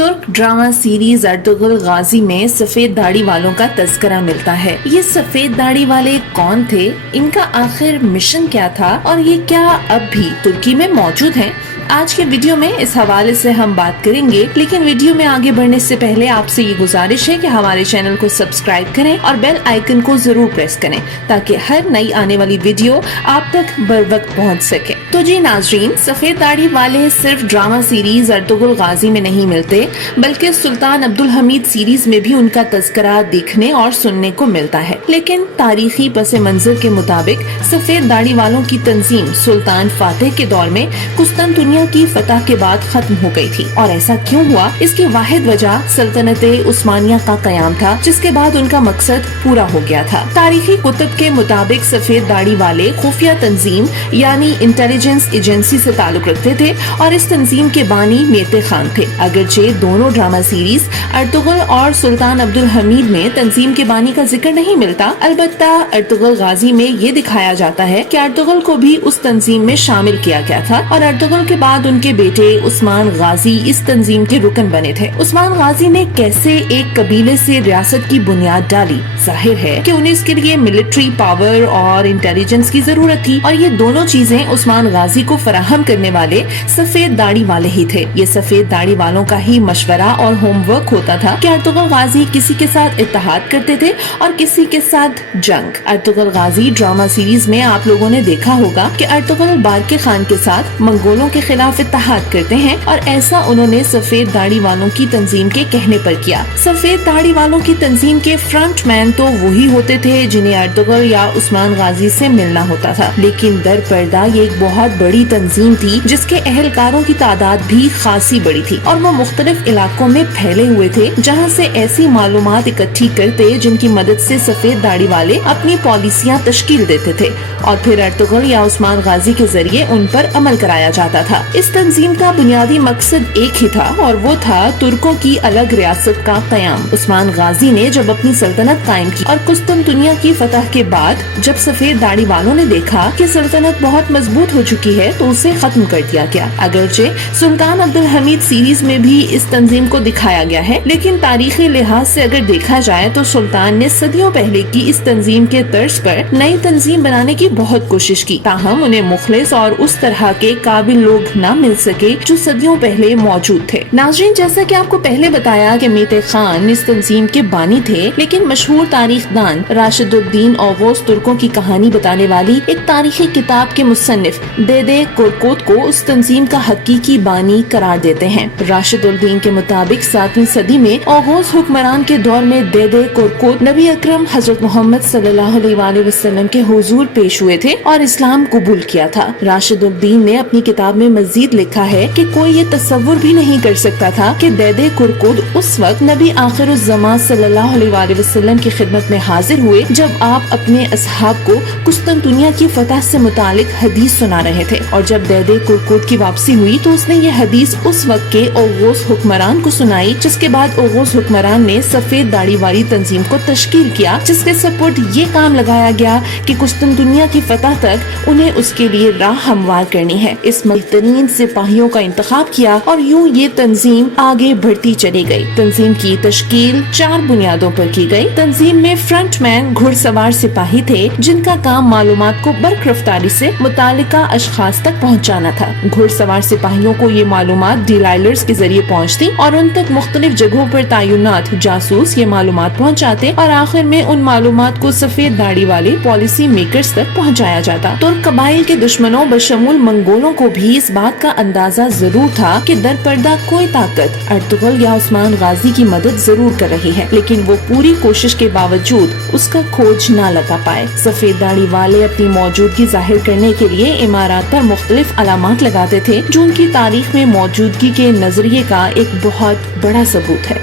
तुर्क drama series Ertugrul गाजी में सफेद दाढ़ी वालों का तज़किरा मिलता है। ये सफेद दाढ़ी वाले कौन थे, इनका आखिर मिशन क्या था और ये क्या अब भी तुर्की में मौजूद हैं? आज के वीडियो में इस हवाले से हम बात करेंगे, लेकिन वीडियो में आगे बढ़ने से पहले आपसे ये गुजारिश है कि हमारे चैनल को सब्सक्राइब करें और बेल आइकन को जरूर प्रेस करें ताकि हर नई आने वाली वीडियो आप तक बर वक्त पहुँच सके। तो जी नाजरीन, सफेद दाढ़ी वाले सिर्फ ड्रामा सीरीज अर्तुगरुल गाजी में नहीं मिलते, बल्कि सुल्तान अब्दुल हमीद सीरीज में भी उनका तज़किरा देखने और सुनने को मिलता है। लेकिन तारीखी पस मंजर के मुताबिक सफेद दाढ़ी वालों की तंजीम सुल्तान फातिह के दौर में कुस्तुनतुनिया की फतह के बाद खत्म हो गई थी। और ऐसा क्यों हुआ, इसकी वाहिद वजह सल्तनत उस्मानिया का कयाम था, जिसके बाद उनका मकसद पूरा हो गया था। तारीखी कुतुब के मुताबिक सफेद दाढ़ी वाले खुफिया तंजीम यानी इंटेलिजेंस एजेंसी से ताल्लुक रखते थे और इस तंजीम के बानी मेते खान थे। अगरचे दोनों ड्रामा सीरीज अर्तुगरुल और सुल्तान अब्दुल हमीद में तंजीम के बानी का जिक्र नहीं मिलता। अलबत्ता अर्तुगरुल गाजी में ये दिखाया जाता है कि अर्तुगरुल को भी उस तंजीम में शामिल किया गया था और अर्तुगरुल के बाद उनके बेटे उस्मान गाजी इस तंजीम के रुकन बने थे। उस्मान गाजी ने कैसे एक कबीले से रियासत की बुनियाद डाली? जाहिर है कि उन्हें इसके लिए मिलिट्री पावर और इंटेलिजेंस की जरूरत थी और ये दोनों चीजें उस्मान गाजी को फराहम करने वाले सफेद दाढ़ी वाले ही थे। ये सफेद दाढ़ी वालों का ही मशवरा और होमवर्क होता था कि अर्तुगरुल गाजी किसी के साथ इत्तेहाद करते थे और किसी के साथ जंग। अर्तुगरुल गाजी ड्रामा सीरीज में आप लोगों ने देखा होगा कि अर्तुगरुल बारके खान के साथ मंगोलों के खिलाफ इत्तेहाद करते हैं और ऐसा उन्होंने सफेद दाढ़ी वालों की तंजीम के कहने पर किया। सफेद दाढ़ी वालों की तंजीम के फ्रंट मैन तो वही होते थे जिन्हें अर्तुगरुल या उस्मान गाजी से मिलना होता था, लेकिन दर पर्दा ये एक बहुत बड़ी तंजीम थी जिसके अहलकारों की तादाद भी खासी बड़ी थी और वो मुख्तलिफ इलाकों में फैले हुए थे, जहाँ से ऐसी मालूमात इकट्ठी करते जिनकी मदद से सफेद दाढ़ी वाले अपनी पॉलिसियाँ तश्कील देते थे और फिर अर्तुगरुल या उस्मान गाजी के जरिए उन पर अमल कराया जाता था। इस तंजीम का बुनियादी मकसद एक ही था और वो था तुर्कों की अलग रियासत का कयाम। उस्मान गाजी ने जब अपनी सल्तनत कायम की और कुस्तुनतुनिया की फतह के बाद जब सफेद दाढ़ी वालों ने देखा कि सल्तनत बहुत मजबूत हो चुकी है तो उसे खत्म कर दिया गया। अगरचे सुल्तान अब्दुल हमीद सीरीज में भी इस तंजीम को दिखाया गया है, लेकिन तारीखी लिहाज से अगर देखा जाए तो सुल्तान ने सदियों पहले की इस तंजीम के तर्ज पर नई तंजीम बनाने की बहुत कोशिश की, ताहम उन्हें मुखलिस और उस तरह के काबिल लोग न मिल सके जो सदियों पहले मौजूद थे। नाज़रीन, जैसा कि आपको पहले बताया कि मेते खान इस तंजीम के बानी थे, लेकिन मशहूर तारीखदान राशिदुद्दीन औगोस तुर्कों की कहानी बताने वाली एक तारीखी किताब के मुसन्निफ देदे कुरकुत को उस तंजीम का हकीकी बानी करार देते हैं। राशिदुद्दीन के मुताबिक 7वीं सदी में औगोस हुक्मरान के दौर में देदे कुरकुत नबी अकरम हजरत मोहम्मद सल्लल्लाहु अलैहि वसल्लम के हुजूर पेश हुए थे और इस्लाम कबूल किया था। राशिदुद्दीन ने अपनी किताब में मजीद लिखा है कि कोई ये तस्वुर भी नहीं कर सकता था कि देदे कुरकुत उस वक्त नबी आखिरुज़्ज़मान सल्लल्लाहु अलैहि वसल्लम की खिदमत में हाजिर हुए जब आप अपने असहाब को कुस्तुनतुनिया की फतह से मुतालिक हदीस सुना रहे थे और जब देदे कुरकुत की वापसी हुई तो उसने ये हदीस उस वक्त के ओगोस हुक्मरान को सुनाई, जिसके बाद ओगोस हुक्मरान ने सफेद दाढ़ी वाली तंजीम को तश्कील किया, जिसके सपोर्ट ये काम लगाया गया कि कुस्तुनतुनिया की फतह तक उन्हें उसके लिए राह हमवार करनी है। इस बेहतरीन सिपाहियों का इंतखाब किया और यूं ये तंजीम आगे बढ़ती चली गई। तंजीम की तश्कील 4 बुनियादों पर की गई। तंजीम में फ्रंट मैन घुड़सवार सिपाही थे जिनका काम मालूमात को बर्क रफ्तारी से मुतालिका अशखास तक पहुँचाना था। घुड़सवार सिपाहियों को ये मालूमात डिलाइलर्स के जरिए पहुँचती और उन तक मुख्तलिफ जगहों पर तैनात जासूस ये मालूमात पहुँचाते और आखिर में उन मालूमात को सफेद दाढ़ी वाले पॉलिसी मेकर्स तक पहुँचाया जाता। तुर्क कबाइल के दुश्मनों बशमूल मंगोलों को भी इस बात का अंदाजा जरूर था कि दर पर्दा कोई ताकत अर्तुगरुल या उस्मान गाजी की मदद जरूर कर रही है, लेकिन वो पूरी कोशिश के बावजूद उसका खोज न लगा पाए। सफेद दाढ़ी वाले अपनी मौजूदगी जाहिर करने के लिए इमारत पर मुख्तलिफ अलामात लगाते थे जो उनकी तारीख में मौजूदगी के नजरिए का एक बहुत बड़ा सबूत है।